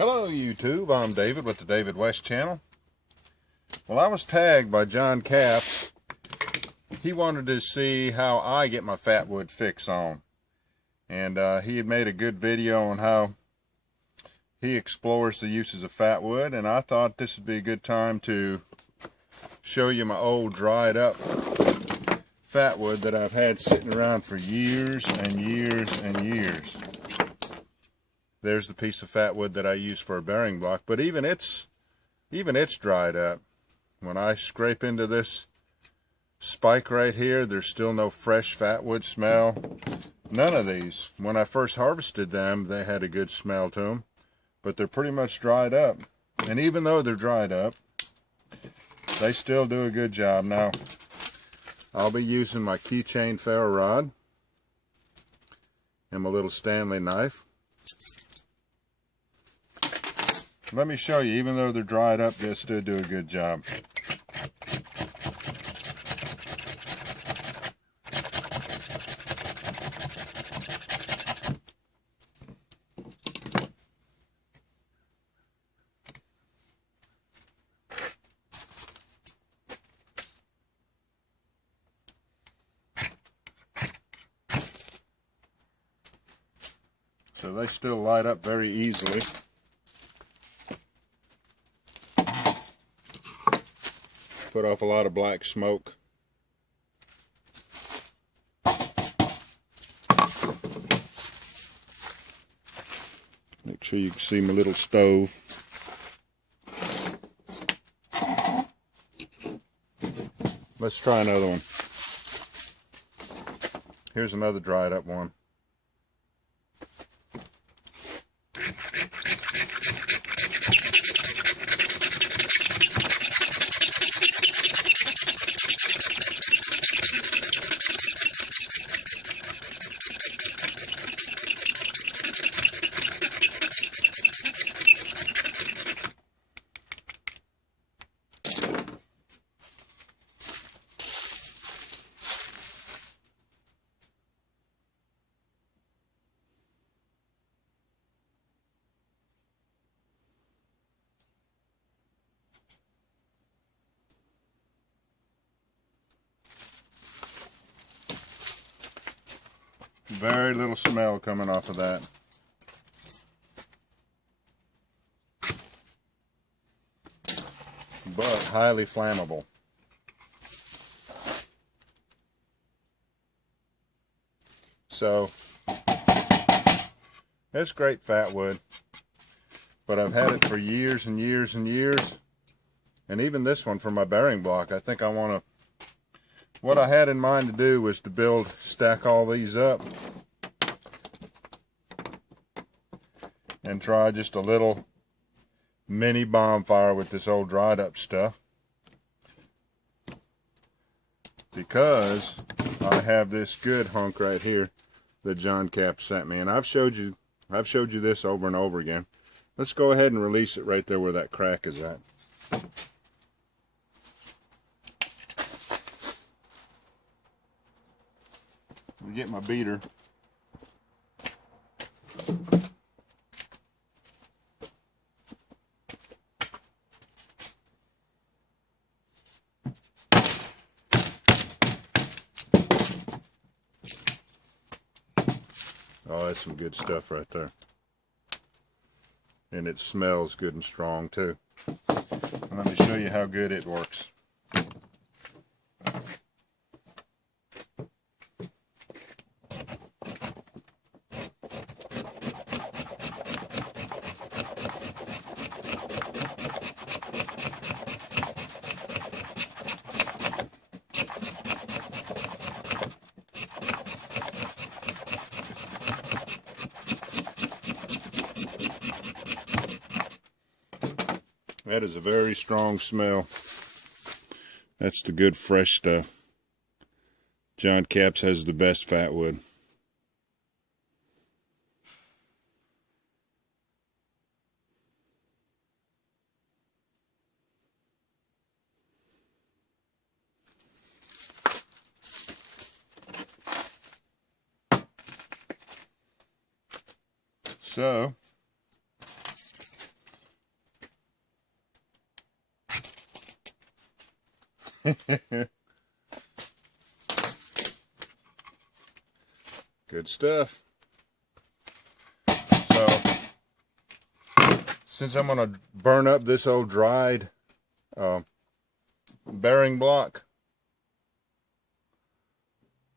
Hello YouTube, I'm David with the David West channel. Well, I was tagged by John Capps. He wanted to see how I get my fatwood fix on. And he had made a good video on how he explores the uses of fatwood, and I thought this would be a good time to show you my old dried up fatwood that I've had sitting around for years and years and years. There's the piece of fatwood that I use for a bearing block, but even it's dried up. When I scrape into this spike right here, there's still no fresh fatwood smell. None of these. When I first harvested them, they had a good smell to them, but they're pretty much dried up. And even though they're dried up, they still do a good job. Now, I'll be using my keychain ferro rod and my little Stanley knife. Let me show you, even though they're dried up, they still do a good job. So they still light up very easily. Put off a lot of black smoke. Make sure you can see my little stove. Let's try another one. Here's another dried up one. Very little smell coming off of that. But highly flammable. So, it's great fatwood. But I've had it for years and years and years. And even this one for my bearing block, I think I want to... What I had in mind to do was to stack all these up and try just a little mini bonfire with this old dried up stuff, because I have this good hunk right here that John Capps sent me, and I've showed you this over and over again. Let's go ahead and release it right there where that crack is at. We get my beater. Oh, that's some good stuff right there. And it smells good and strong too. Let me show you how good it works. That is a very strong smell. That's the good fresh stuff. John Capps has the best fatwood. So Good stuff. So, since I'm going to burn up this old dried bearing block,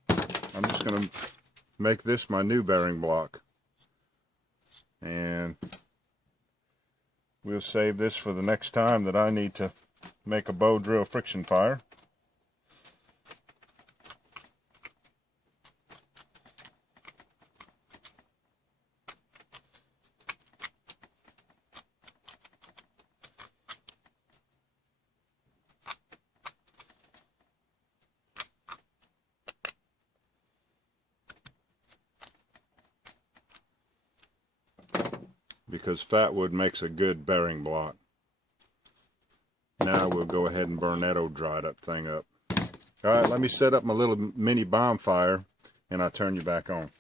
I'm just going to make this my new bearing block. And we'll save this for the next time that I need to make a bow drill friction fire. Because fatwood makes a good bearing block. Now we'll go ahead and burn that old dried up thing up. Alright, let me set up my little mini bonfire and I'll turn you back on.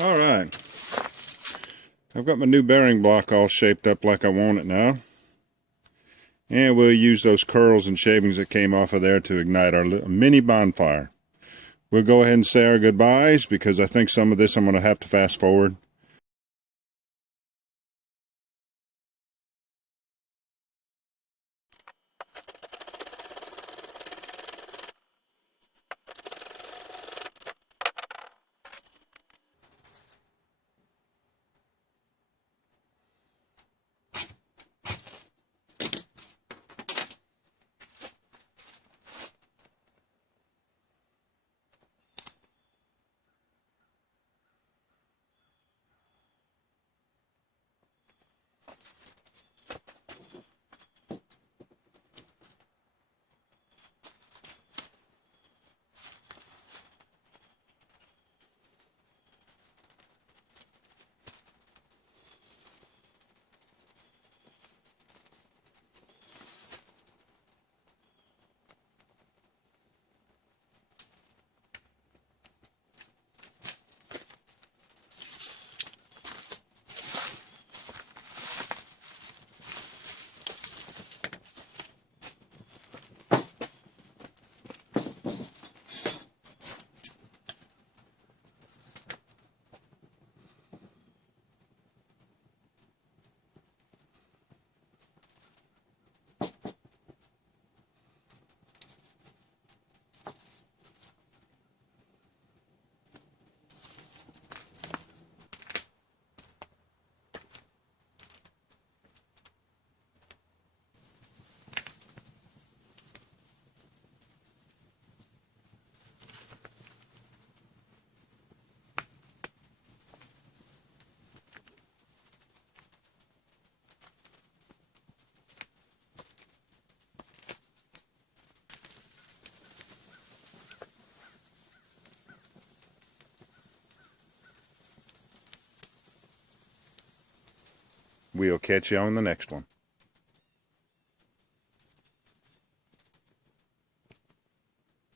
Alright, I've got my new bearing block all shaped up like I want it now. And we'll use those curls and shavings that came off of there to ignite our mini bonfire. We'll go ahead and say our goodbyes because I think some of this I'm going to have to fast forward. We'll catch you on the next one.